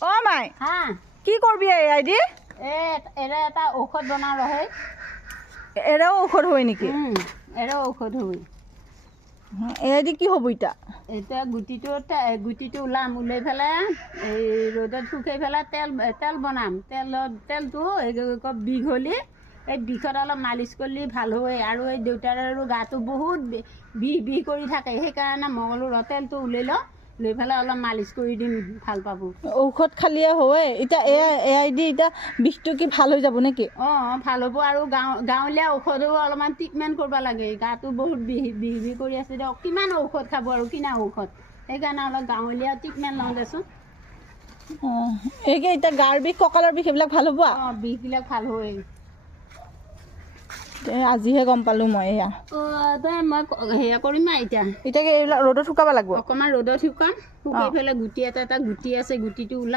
অ মাই হা কি করবি এই দি এরা এটা ঔষধ বনাও রহে এরাও ঔষধ হয় নাকি এরা ঔষধ হই এই দি কি হব এটা এটা গুটিটো ওলাম ওলাই পেলাই এই ৰ'দত শুকাই পেলাই তেল বনাম তেলটো বিষ হ'লে এই বিষত অলপ মালিচ কৰিলে ভাল হয় আৰু এই দেউতাৰ আৰু গাটো বহুত বিষ কৰি থাকে সেইকাৰণে মই ক'লোঁ তেলটো ওলাই লওঁ লৈ পেলাই অলপ মালিচ কৰি দিম ভাল পাব ঔষধ খালিয়ে হয় এটা এআই দি এটা বিষটো কি ভাল হৈ যাব নাকি অঁ ভাল হ'ব আৰু গাঁৱলীয়া ঔষধো অলপমান ট্ৰিটমেণ্ট কৰিব লাগে গাটো বহুত বিষ কৰি আছে দিয়ক কিমান ঔষধ খাব আৰু কিনা ঔষধ সেইকাৰণে অলপ গাঁৱলীয়া ট্ৰিটমেণ্ট লওঁ দেচোন এইকে এতিয়া গাৰ বিষ কঁকালৰ বিষ এইবিলাক ভাল হ'ব অঁ বিষবিলাক ভাল হয় আজিহে গম পালোঁ মই এয়া তই মই সেয়া কৰিম আৰু এতিয়া এইবিলাক ৰ'দত শুকাব লাগিব অকণমান ৰ'দত শুকাই পেলাই গুটি এটা গুটি আছে গুটিটো ওলাম